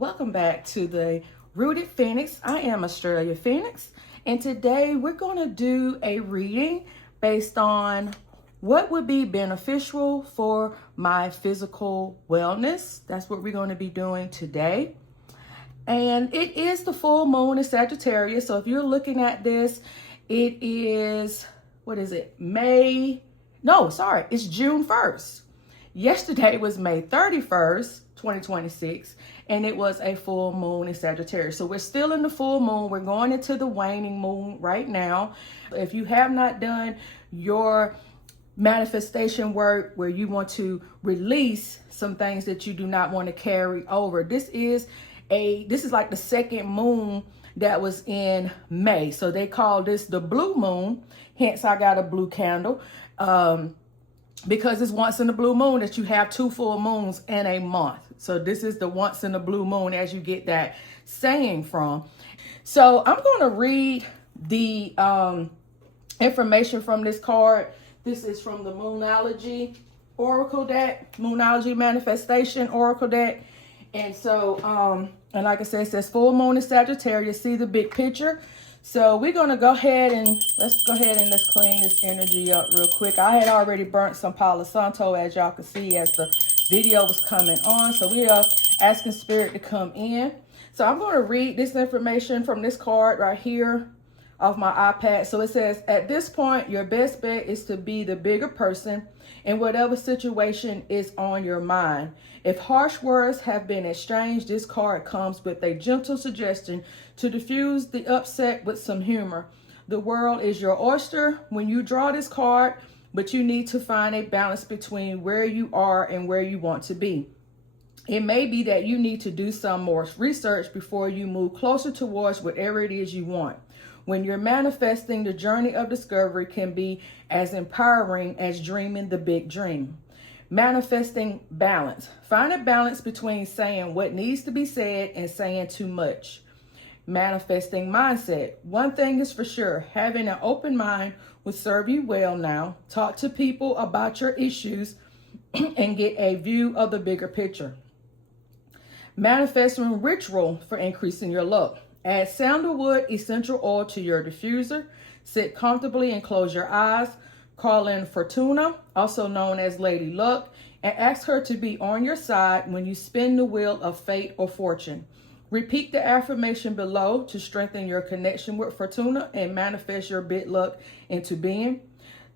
Welcome back to the Rooted Phoenix. I am Australia Phoenix, and today we're going to do a reading based on what would be beneficial for my physical wellness. That's what we're going to be doing today. And it is the full moon in Sagittarius. So if you're looking at this, it is, what is it? It's June 1st. Yesterday was May 31st, 2026, and it was a full moon in Sagittarius. So we're still in the full moon. We're going into the waning moon right now. If you have not done your manifestation work where you want to release some things that you do not want to carry over, this is like the second moon that was in May. So they call this the blue moon. Hence, I got a blue candle. Because it's once in the blue moon that you have two full moons in a month. So this is the once in the blue moon as you get that saying from. So I'm going to read the information from this card. This is from the Moonology Oracle deck, Moonology Manifestation Oracle deck. And so, and like I said, it says full moon in Sagittarius, see the big picture. So we're going to go ahead and let's clean this energy up real quick. I had already burnt some Palo Santo, as y'all can see, as the video was coming on. So we are asking Spirit to come in. So I'm going to read this information from this card right here off my iPad. So it says, at this point, your best bet is to be the bigger person in whatever situation is on your mind. If harsh words have been exchanged, this card comes with a gentle suggestion to diffuse the upset with some humor. The world is your oyster when you draw this card, but you need to find a balance between where you are and where you want to be. It may be that you need to do some more research before you move closer towards whatever it is you want. When you're manifesting, the journey of discovery can be as empowering as dreaming the big dream. Manifesting balance. Find a balance between saying what needs to be said and saying too much. Manifesting mindset. One thing is for sure, having an open mind will serve you well now. Talk to people about your issues and get a view of the bigger picture. Manifesting ritual for increasing your luck. Add sandalwood essential oil to your diffuser. Sit comfortably and close your eyes. Call in Fortuna, also known as Lady Luck, and ask her to be on your side when you spin the wheel of fate or fortune. Repeat the affirmation below to strengthen your connection with Fortuna and manifest your big luck into being.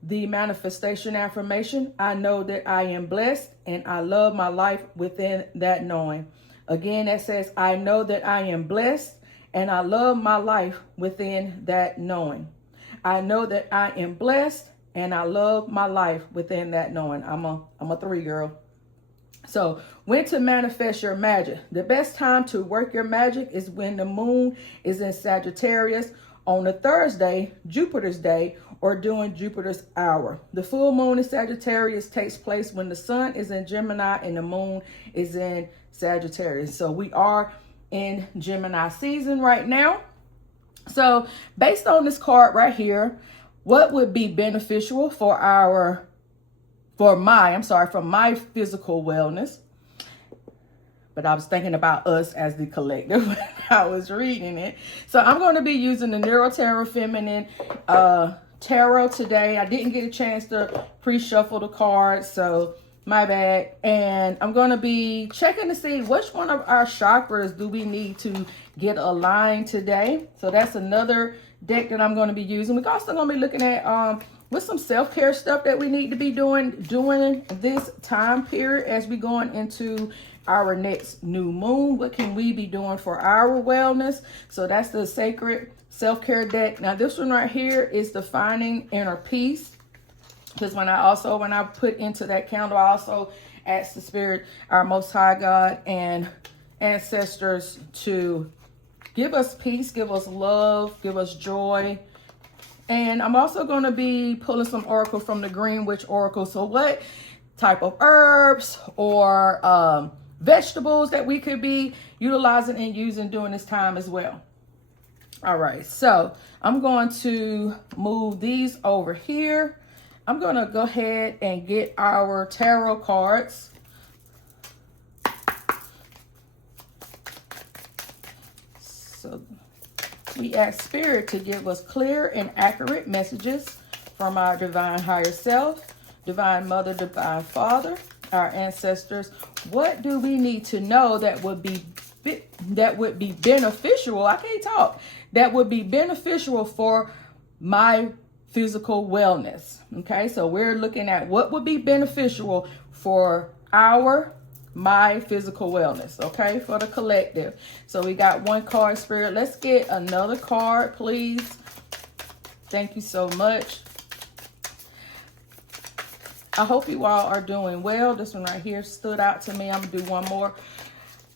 The manifestation affirmation, I know that I am blessed and I love my life within that knowing. Again, that says, I know that I am blessed and I love my life within that knowing. I know that I am blessed and I love my life within that knowing. I'm a 3 girl. So when to manifest your magic. The best time to work your magic is when the moon is in Sagittarius on a Thursday, Jupiter's day, or during Jupiter's hour. The full moon in Sagittarius takes place when the sun is in Gemini and the moon is in Sagittarius. So we are in Gemini season right now. So based on this card right here, what would be beneficial for my physical wellness? But I was thinking about us as the collective when I was reading it. So I'm going to be using the Neuro Tarot Feminine Tarot today. I didn't get a chance to pre-shuffle the cards, so my bad. And I'm going to be checking to see which one of our chakras do we need to get aligned today. So that's another deck that I'm going to be using. We're also going to be looking at with some self-care stuff that we need to be doing during this time period as we going into our next new moon. What can we be doing for our wellness? So that's the Sacred Self-Care deck. Now this one right here is the Finding Inner Peace. Because when I put into that candle, I also asked the Spirit, our Most High God and ancestors to give us peace, give us love, give us joy. And I'm also going to be pulling some oracle from the Green Witch Oracle. So what type of herbs or vegetables that we could be utilizing and using during this time as well. All right, so I'm going to move these over here. I'm going to go ahead and get our tarot cards. So we ask Spirit to give us clear and accurate messages from our divine higher self, divine mother, divine father, our ancestors. What do we need to know that would be beneficial? I can't talk. That would be beneficial for my physical wellness. Okay, so we're looking at what would be beneficial for my physical wellness, okay, for the collective. So we got one card, Spirit. Let's get another card, please. Thank you so much. I hope you all are doing well. This one right here stood out to me. I'm gonna do one more.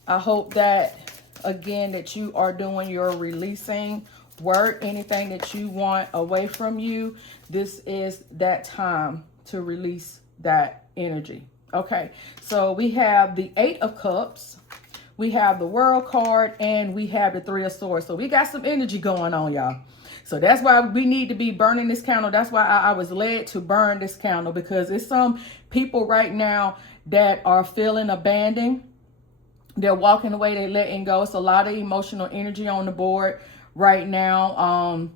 I hope that, again, that you are doing your releasing work. Anything that you want away from you, this is that time to release that energy. Okay, so we have the 8 of Cups, we have the World card, and we have the 3 of Swords. So we got some energy going on, y'all. So that's why we need to be burning this candle. That's why I was led to burn this candle, because it's some people right now that are feeling abandoned. They're walking away, they're letting go. It's a lot of emotional energy on the board right now.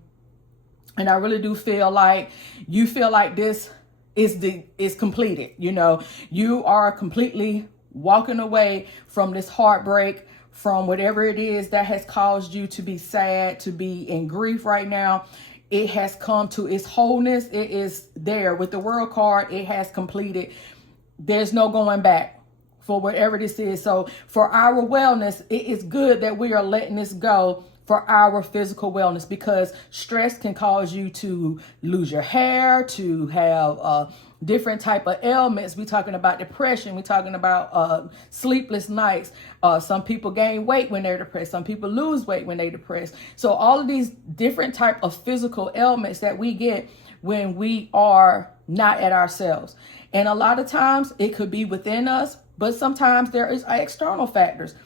And I really do feel like you feel like this is completed. You know, you are completely walking away from this heartbreak, from whatever it is that has caused you to be sad, to be in grief right now. It has come to its wholeness. It is there with the World card. It has completed. There's no going back for whatever this is. So for our wellness, it is good that we are letting this go for our physical wellness, because stress can cause you to lose your hair, to have different type of ailments. We're talking about depression. We're talking about sleepless nights. Some people gain weight when they're depressed. Some people lose weight when they're depressed. So all of these different type of physical ailments that we get when we are not at ourselves. And a lot of times it could be within us, but sometimes there is external factors.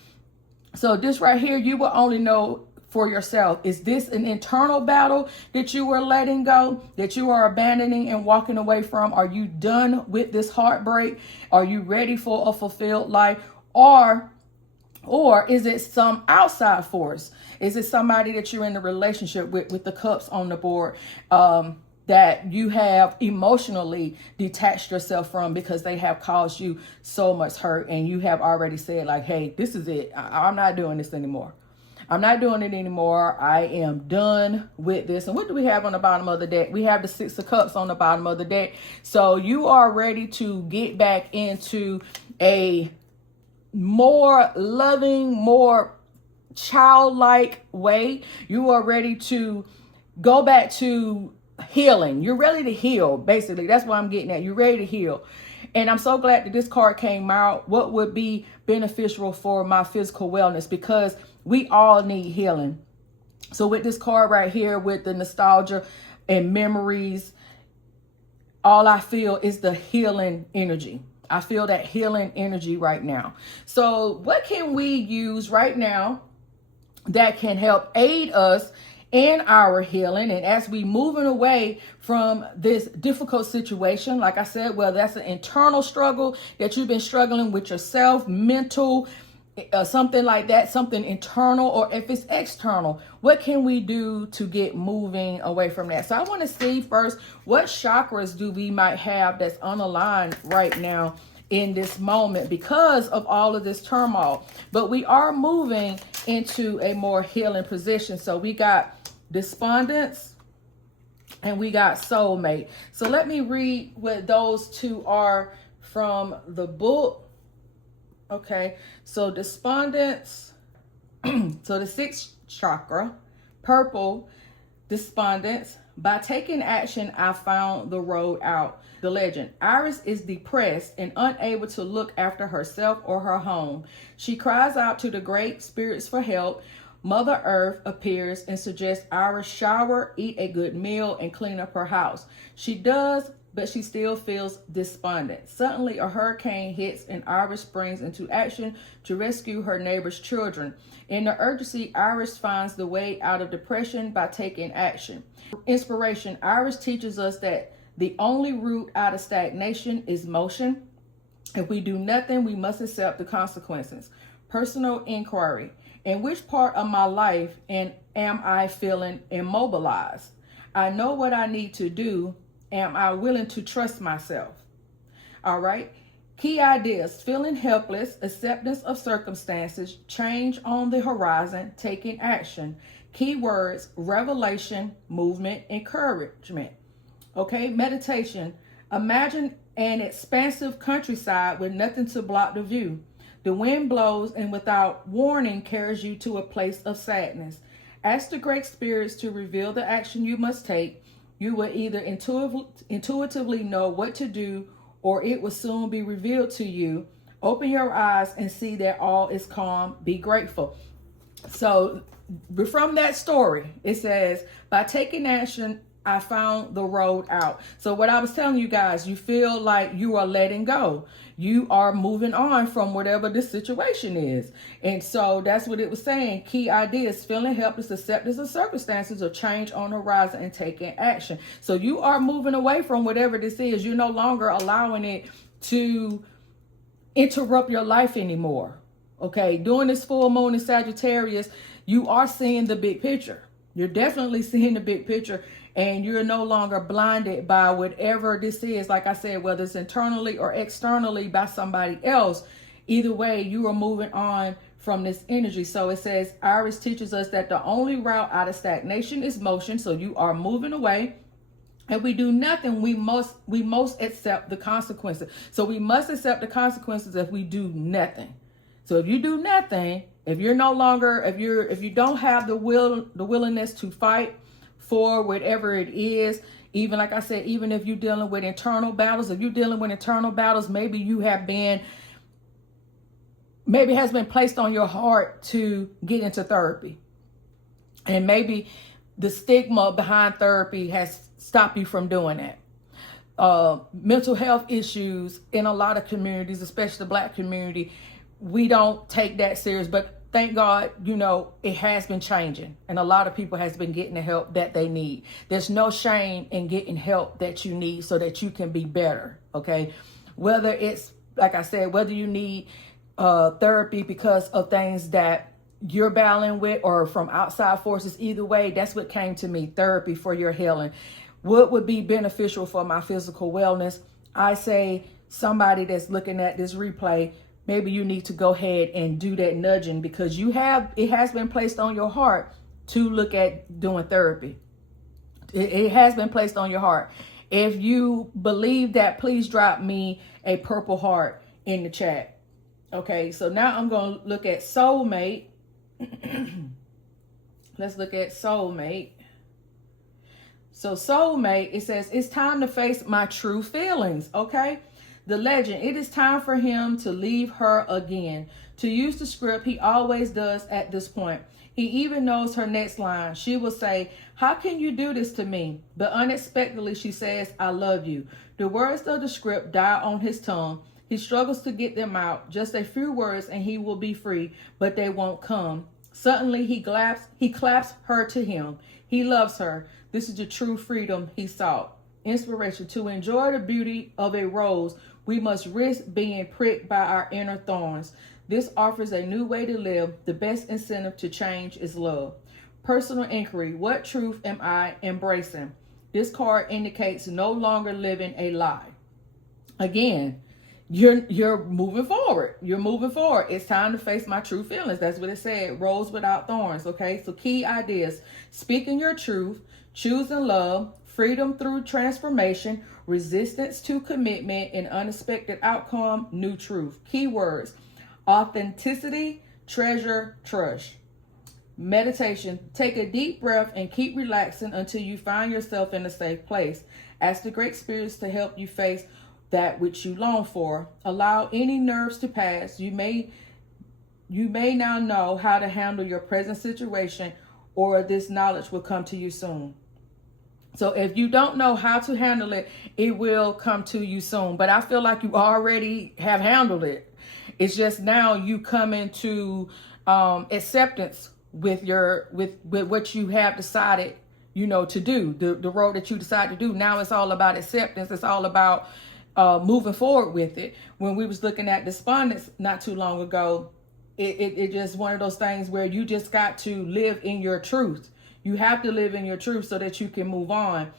So this right here, you will only know for yourself. Is this an internal battle that you are letting go, that you are abandoning and walking away from? Are you done with this heartbreak? Are you ready for a fulfilled life? Or is it some outside force? Is it somebody that you're in a relationship with the cups on the board, that you have emotionally detached yourself from because they have caused you so much hurt, and you have already said like, hey, this is it. I'm not doing this anymore. I'm not doing it anymore. I am done with this. And what do we have on the bottom of the deck? We have the 6 of Cups on the bottom of the deck. So you are ready to get back into a more loving, more childlike way. You are ready to go back to healing. You're ready to heal, basically. That's what I'm getting at. You're ready to heal. And I'm so glad that this card came out. What would be beneficial for my physical wellness? Because we all need healing. So with this card right here, with the nostalgia and memories, all I feel is the healing energy. I feel that healing energy right now. So what can we use right now that can help aid us in our healing? And as we moving away from this difficult situation, like I said, well, that's an internal struggle that you've been struggling with yourself, mental, something like that, something internal, or if it's external, what can we do to get moving away from that? So I want to see first, what chakras do we might have that's unaligned right now in this moment because of all of this turmoil? But we are moving into a more healing position. So we got despondence and we got soulmate. So let me read what those two are from the book. Okay, so despondence, so the 6th chakra, purple, despondence. By taking action, I found the road out. The legend. Iris is depressed and unable to look after herself or her home. She cries out to the great spirits for help. Mother Earth appears and suggests Iris shower, eat a good meal, and clean up her house. She does, but she still feels despondent. Suddenly, a hurricane hits and Iris springs into action to rescue her neighbor's children. In the urgency, Iris finds the way out of depression by taking action. Inspiration. Iris teaches us that the only route out of stagnation is motion. If we do nothing, we must accept the consequences. Personal inquiry. In which part of my life and am I feeling immobilized? I know what I need to do. Am I willing to trust myself? All right. Key ideas: feeling helpless, acceptance of circumstances, change on the horizon, taking action. Keywords: revelation, movement, encouragement. Okay, meditation: imagine an expansive countryside with nothing to block the view. The wind blows and without warning carries you to a place of sadness. Ask the great spirits to reveal the action you must take. You will either intuitively know what to do, or it will soon be revealed to you. Open your eyes and see that all is calm. Be grateful. So from that story, it says, by taking action, I found the road out. So what I was telling you guys, you feel like you are letting go. You are moving on from whatever the situation is. And so that's what it was saying. Key ideas: feeling helpless, acceptance of circumstances, or change on the horizon, and taking action. So you are moving away from whatever this is. You're no longer allowing it to interrupt your life anymore. Okay, during this full moon in Sagittarius, you are seeing the big picture. You're definitely seeing the big picture, and you're no longer blinded by whatever this is. Like I said, whether it's internally or externally by somebody else, either way, you are moving on from this energy. So it says, Iris teaches us that the only route out of stagnation is motion. So you are moving away. And we do nothing, we most accept the consequences. So we must accept the consequences if we do nothing. So if you do nothing, if you're no longer, if you don't have the willingness to fight for whatever it is, even like I said, even if you're dealing with internal battles, maybe you have been, maybe it has been placed on your heart to get into therapy. And maybe the stigma behind therapy has stopped you from doing that. Mental health issues in a lot of communities, especially the Black community, we don't take that serious, but thank God, it has been changing, and a lot of people has been getting the help that they need. There's no shame in getting help that you need so that you can be better. Okay. Whether it's, like I said, whether you need therapy because of things that you're battling with or from outside forces, either way, that's what came to me: therapy for your healing. What would be beneficial for my physical wellness? I say somebody that's looking at this replay, maybe you need to go ahead and do that nudging, because it has been placed on your heart to look at doing therapy. It has been placed on your heart. If you believe that, please drop me a purple heart in the chat. Okay, so now I'm going to look at soulmate. Let's look at soulmate. So soulmate, it says, it's time to face my true feelings. Okay. The legend: it is time for him to leave her again. To use the script, he always does at this point. He even knows her next line. She will say, how can you do this to me? But unexpectedly, she says, I love you. The words of the script die on his tongue. He struggles to get them out. Just a few words and he will be free, but they won't come. Suddenly, he claps her to him. He loves her. This is the true freedom he sought. Inspiration: to enjoy the beauty of a rose, we must risk being pricked by our inner thorns. This offers a new way to live. The best incentive to change is love. Personal inquiry: what truth am I embracing? This card indicates no longer living a lie. Again, you're moving forward. You're moving forward. It's time to face my true feelings. That's what it said. Rose without thorns. Okay. So key ideas: speaking your truth, choosing love, freedom through transformation, resistance to commitment, and unexpected outcome, new truth. Keywords: authenticity, treasure, trust. Meditation: take a deep breath and keep relaxing until you find yourself in a safe place. Ask the great spirits to help you face that which you long for. Allow any nerves to pass. You may now know how to handle your present situation, or this knowledge will come to you soon. So if you don't know how to handle it, it will come to you soon. But I feel like you already have handled it. It's just now you come into acceptance with what you have decided, to do, the road that you decide to do. Now it's all about acceptance. It's all about moving forward with it. When we was looking at despondence not too long ago, it just one of those things where you just got to live in your truth. You have to live in your truth so that you can move on.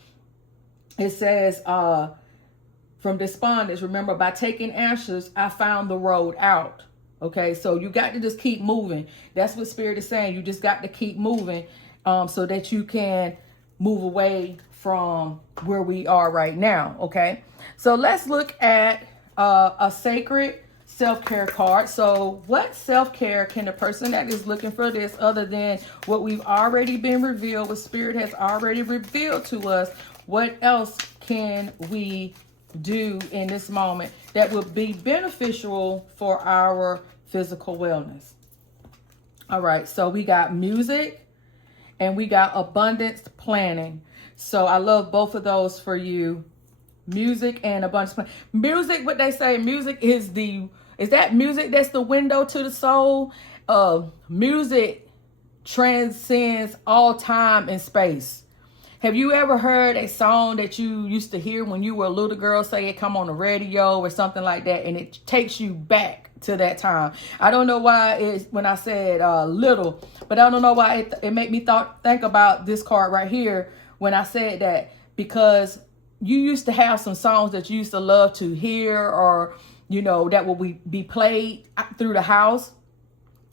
It says, from despondence, remember, by taking answers, I found the road out. Okay, so you got to just keep moving. That's what Spirit is saying. You just got to keep moving so that you can move away from where we are right now. Okay, so let's look at a sacred self-care card. So what self-care can the person that is looking for this, other than what we've already been revealed, what Spirit has already revealed to us, what else can we do in this moment that would be beneficial for our physical wellness? All right, so we got music and we got abundance planning. So I love both of those for you. Music and abundance planning. Music, what they say, music is that music that's the window to the soul. Music transcends all time and space. Have you ever heard a song that you used to hear when you were a little girl, say it come on the radio or something like that, and it takes you back to that time? I don't know why it's when I said little, but I don't know why it made me think about this card right here when I said that, because you used to have some songs that you used to love to hear, or, you know, that will be played through the house.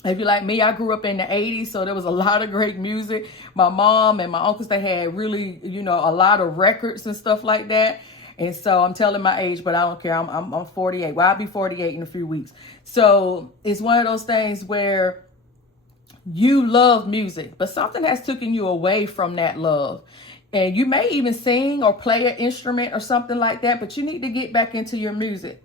If you're like me, I grew up in the 80s, so there was a lot of great music. My mom and my uncles, they had really, you know, a lot of records and stuff like that. And so I'm telling my age, but I don't care. I'm 48. Well, I'll be 48 in a few weeks. So it's one of those things where you love music, but something has taken you away from that love. And you may even sing or play an instrument or something like that, but you need to get back into your music.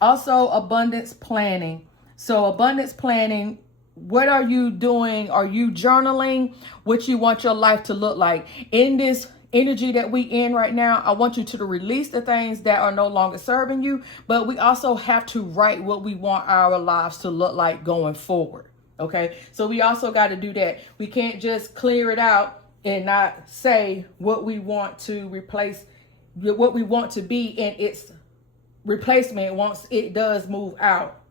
Also, abundance planning. So abundance planning, what are you doing? Are you journaling what you want your life to look like? In this energy that we in right now, I want you to release the things that are no longer serving you, but we also have to write what we want our lives to look like going forward. Okay, so we also got to do that. We can't just clear it out and not say what we want to replace, what we want to be, and its replacement once it does move out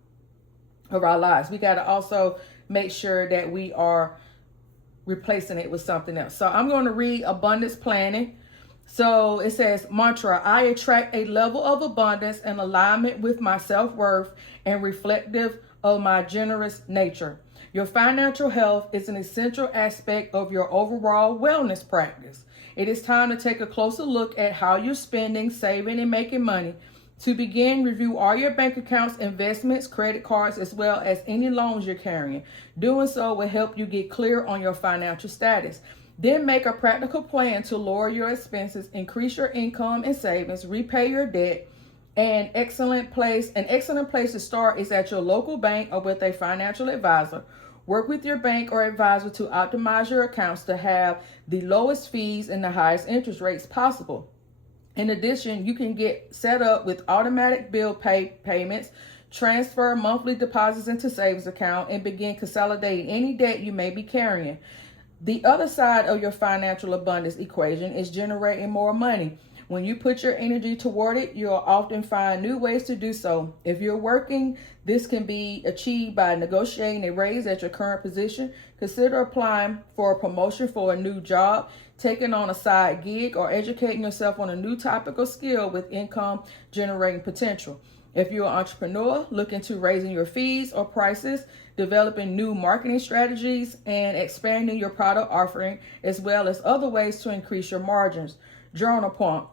of our lives. We got to also make sure that we are replacing it with something else. So I'm going to read abundance planning. So it says, mantra, I attract a level of abundance in alignment with my self-worth and reflective of my generous nature. Your financial health is an essential aspect of your overall wellness practice. It is time to take a closer look at how you're spending, saving, and making money. To begin, review all your bank accounts, investments, credit cards, as well as any loans you're carrying. Doing so will help you get clear on your financial status. Then make a practical plan to lower your expenses, increase your income and savings, repay your debt. An excellent place to start is at your local bank or with a financial advisor. Work with your bank or advisor to optimize your accounts to have the lowest fees and the highest interest rates possible. In addition, you can get set up with automatic bill payments, transfer monthly deposits into savings account, and begin consolidating any debt you may be carrying. The other side of your financial abundance equation is generating more money. When you put your energy toward it, you'll often find new ways to do so. If you're working, this can be achieved by negotiating a raise at your current position. Consider applying for a promotion for a new job, taking on a side gig, or educating yourself on a new topic or skill with income generating potential. If you're an entrepreneur, look into raising your fees or prices, developing new marketing strategies, and expanding your product offering, as well as other ways to increase your margins. Journal prompt.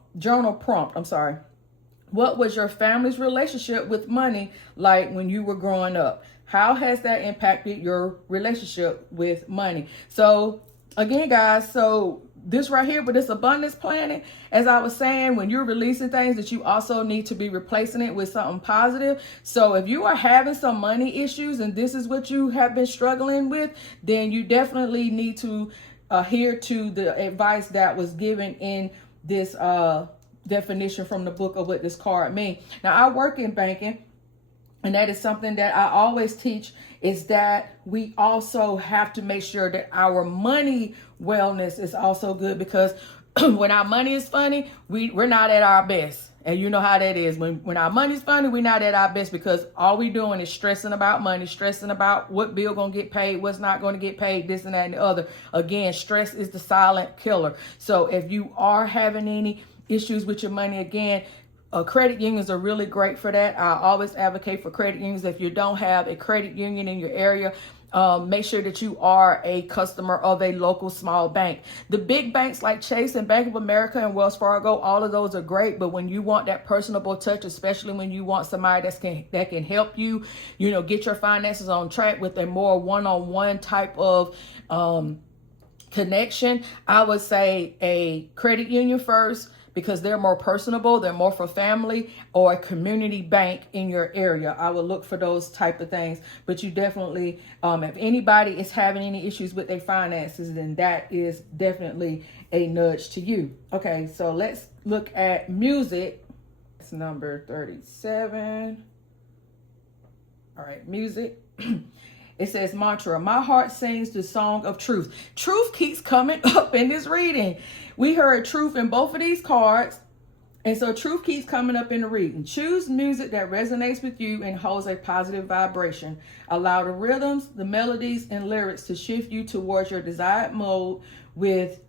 What was your family's relationship with money like when you were growing up? How has that impacted your relationship with money? So again, guys, so this right here, but this abundance planning, as I was saying, when you're releasing things, that you also need to be replacing it with something positive. So if you are having some money issues and this is what you have been struggling with, then you definitely need to adhere to the advice that was given in this definition from the book of what this card means. Now, I work in banking, and that is something that I always teach, is that we also have to make sure that our money wellness is also good, because when our money is funny, we're not at our best. And you know how that is. When our money's funny, we're not at our best, because all we doing is stressing about money, stressing about what bill gonna get paid, what's not gonna get paid, this and that and the other. Again, stress is the silent killer. So if you are having any issues with your money, again, credit unions are really great for that. I always advocate for credit unions. If you don't have a credit union in your area, make sure that you are a customer of a local small bank. The big banks like Chase and Bank of America and Wells Fargo, all of those are great. But when you want that personable touch, especially when you want somebody that can help you, get your finances on track with a more one-on-one type of connection, I would say a credit union first, because they're more personable, they're more for family, or a community bank in your area. I would look for those type of things. But you definitely, if anybody is having any issues with their finances, then that is definitely a nudge to you. Okay, so let's look at music. It's number 37. All right, music. It says mantra, my heart sings the song of truth. Truth keeps coming up in this reading. We heard truth in both of these cards. And so truth keeps coming up in the reading. Choose music that resonates with you and holds a positive vibration. Allow the rhythms, the melodies, and lyrics to shift you towards your desired mood with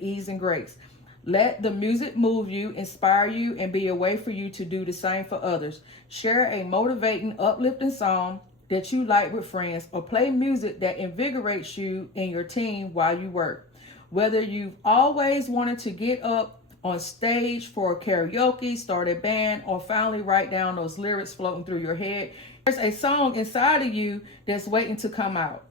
ease and grace. Let the music move you, inspire you, and be a way for you to do the same for others. Share a motivating, uplifting song that you like with friends, or play music that invigorates you and your team while you work. Whether you've always wanted to get up on stage for karaoke, start a band, or finally write down those lyrics floating through your head, there's a song inside of you that's waiting to come out.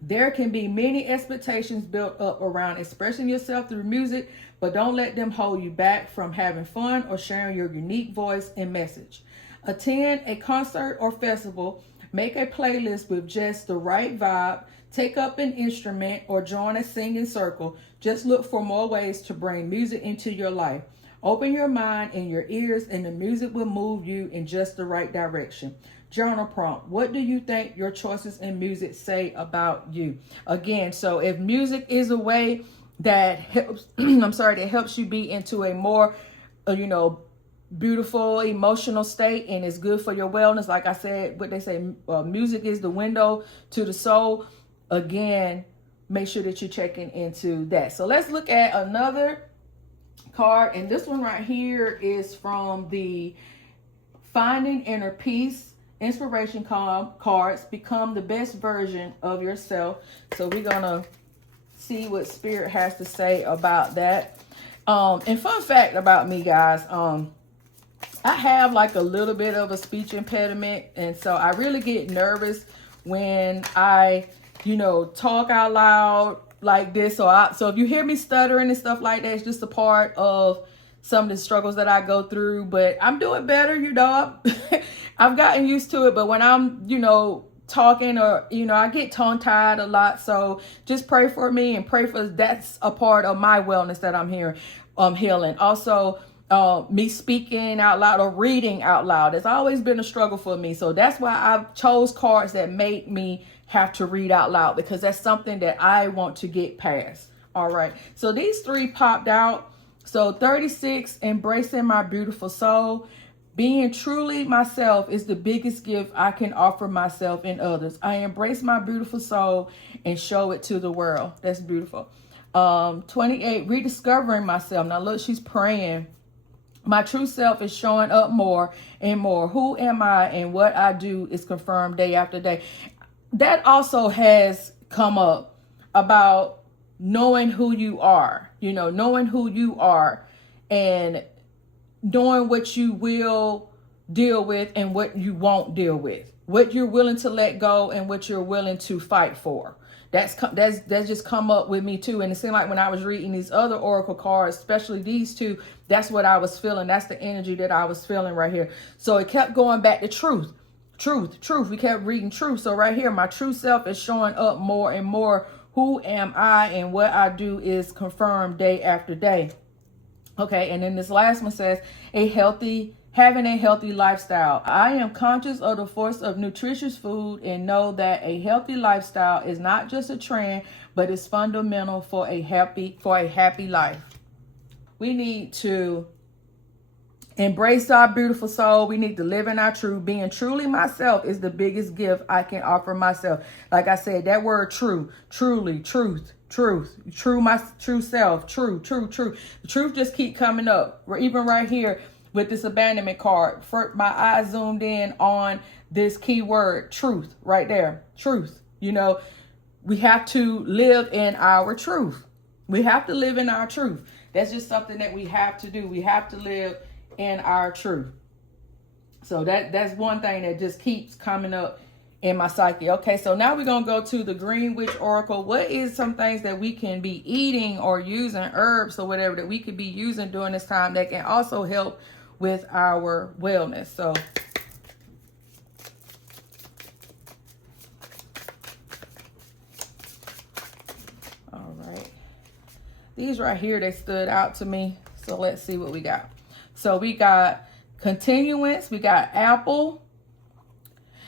There can be many expectations built up around expressing yourself through music, but don't let them hold you back from having fun or sharing your unique voice and message. Attend a concert or festival. Make a playlist with just the right vibe. Take up an instrument or join a singing circle. Just look for more ways to bring music into your life. Open your mind and your ears, and the music will move you in just the right direction. Journal prompt. What do you think your choices in music say about you? Again, so if music is a way that helps, that helps you be into a more, beautiful emotional state, and it's good for your wellness. Like I said, what they say, music is the window to the soul. Again, make sure that you're checking into that. So let's look at another card. And this one right here is from the Finding Inner Peace inspiration cards. Become the best version of yourself. So we're going to see what Spirit has to say about that. And fun fact about me, guys, I have like a little bit of a speech impediment. And so I really get nervous when I, talk out loud like this. So if you hear me stuttering and stuff like that, it's just a part of some of the struggles that I go through. But I'm doing better, I've gotten used to it. But when I'm, talking, or, I get tongue tied a lot. So just pray for me and pray for, that's a part of my wellness that I'm healing. Also, me speaking out loud or reading out loud, it's always been a struggle for me. So that's why I've chose cards that make me have to read out loud, because that's something that I want to get past. All right. So these three popped out. So 36, embracing my beautiful soul. Being truly myself is the biggest gift I can offer myself and others. I embrace my beautiful soul and show it to the world. That's beautiful. 28, rediscovering myself. Now look, she's praying. My true self is showing up more and more. Who am I, and what I do is confirmed day after day. That also has come up about knowing who you are, knowing who you are, and knowing what you will deal with and what you won't deal with, what you're willing to let go and what you're willing to fight for. That's just come up with me too. And it seemed like when I was reading these other oracle cards, especially these two, that's what I was feeling. That's the energy that I was feeling right here. So it kept going back to truth. We kept reading truth. So right here, my true self is showing up more and more. Who am I, and what I do is confirmed day after day. Okay, and then this last one says, a healthy having a healthy lifestyle. I am conscious of the force of nutritious food and know that a healthy lifestyle is not just a trend, but is fundamental for a happy life. We need to embrace our beautiful soul. We need to live in our truth. Being truly myself is the biggest gift I can offer myself. Like I said, that word true, truly, truth, my true self, true. The truth just keep coming up. We're even right here with this abandonment card. My eyes zoomed in on this key word, truth, right there. Truth. You know, we have to live in our truth. We have to live in our truth. That's just something that we have to do. We have to live in our truth. So that's one thing that just keeps coming up in my psyche. Okay, so now we're going to go to the Green Witch Oracle. What is some things that we can be eating or using, herbs or whatever, that we could be using during this time that can also help with our wellness? So all right, these right here, they stood out to me. So let's see what we got. So we got continuance, we got apple.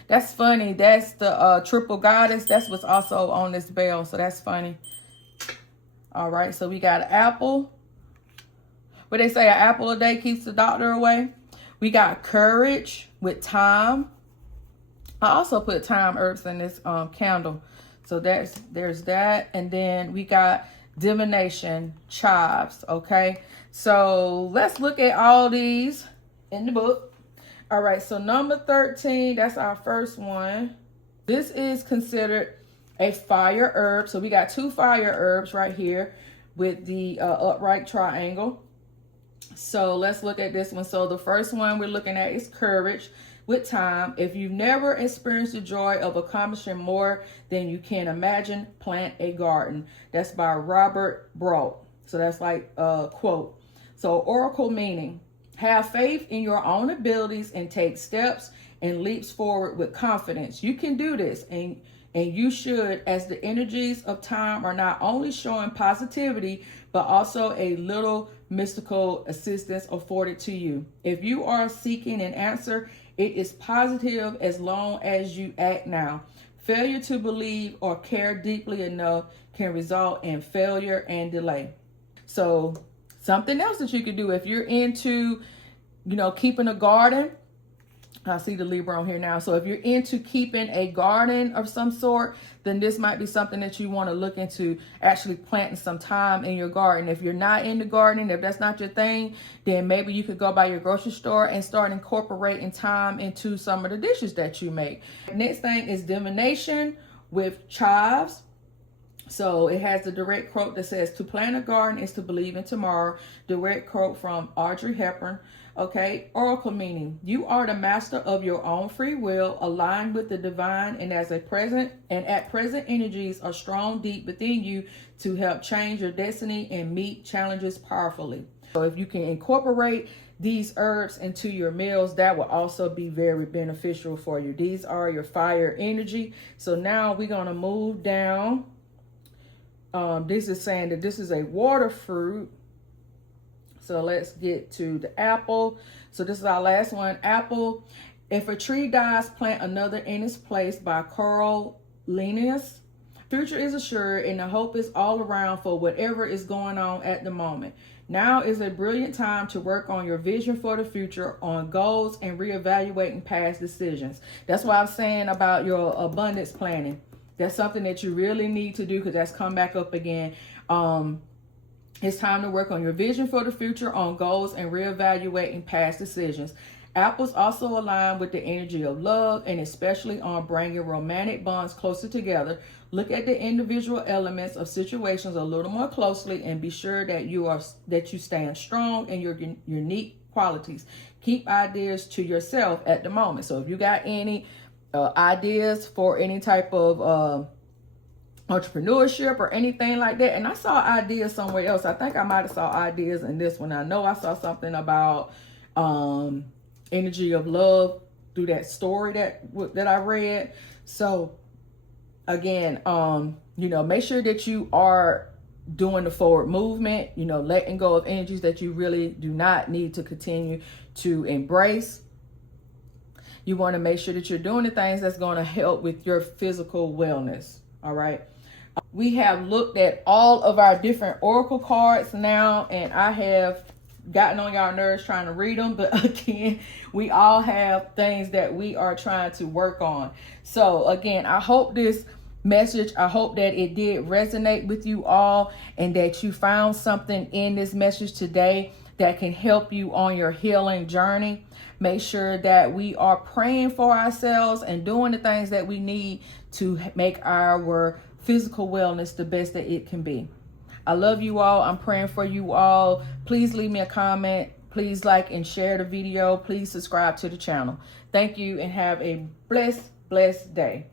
That's funny. That's the triple goddess. That's what's also on this bell. So that's funny. All right, so we got apple. What they say, an apple a day keeps the doctor away. We got courage with thyme. I also put thyme herbs in this candle. So there's that. And then we got divination, chives. Okay, so let's look at all these in the book. All right, so number 13, that's our first one. This is considered a fire herb. So we got 2 fire herbs right here with the upright triangle. So let's look at this one. So the first one we're looking at is courage with thyme. If you've never experienced the joy of accomplishing more than you can imagine, plant a garden. That's by Robert Brault. So that's like a quote. So oracle meaning: have faith in your own abilities and take steps and leaps forward with confidence. You can do this, and you should, as the energies of time are not only showing positivity, but also a little mystical assistance afforded to you. If you are seeking an answer, it is positive as long as you act now. Failure to believe or care deeply enough can result in failure and delay. So something else that you could do if you're into, keeping a garden. I see the Libra on here now. So if you're into keeping a garden of some sort, then this might be something that you want to look into, actually planting some time in your garden. If you're not into gardening, if that's not your thing, then maybe you could go by your grocery store and start incorporating time into some of the dishes that you make. Next thing is divination with chives. So it has the direct quote that says, to plant a garden is to believe in tomorrow. Direct quote from Audrey Hepburn. Okay, oracle meaning: you are the master of your own free will, aligned with the divine, and at present energies are strong deep within you to help change your destiny and meet challenges powerfully. So if you can incorporate these herbs into your meals, that will also be very beneficial for you. These are your fire energy. So now we're going to move down. This is saying that this is a water fruit. So let's get to the apple. So this is our last one, apple. If a tree dies, plant another in its place, by Carl Linnaeus. Future is assured and the hope is all around for whatever is going on at the moment. Now is a brilliant time to work on your vision for the future, on goals, and reevaluating past decisions. That's why I'm saying about your abundance planning. That's something that you really need to do, because that's come back up again. It's time to work on your vision for the future, on goals, and reevaluating past decisions. Apples also align with the energy of love, and especially on bringing romantic bonds closer together. Look at the individual elements of situations a little more closely and be sure that you stand strong in your unique qualities. Keep ideas to yourself at the moment. So if you got any ideas for any type of entrepreneurship or anything like that, and I saw ideas somewhere else. I think I might have saw ideas in this one. I know I saw something about energy of love through that story that I read. So again, make sure that you are doing the forward movement, you know, letting go of energies that you really do not need to continue to embrace. You want to make sure that you're doing the things that's going to help with your physical wellness. All right. We have looked at all of our different oracle cards now, and I have gotten on y'all nerves trying to read them, but again, we all have things that we are trying to work on. So again, I hope this message, I hope that it did resonate with you all, and that you found something in this message today that can help you on your healing journey. Make sure that we are praying for ourselves and doing the things that we need to make our physical wellness the best that it can be. I love you all. I'm praying for you all. Please leave me a comment. Please like and share the video. Please subscribe to the channel. Thank you, and have a blessed day.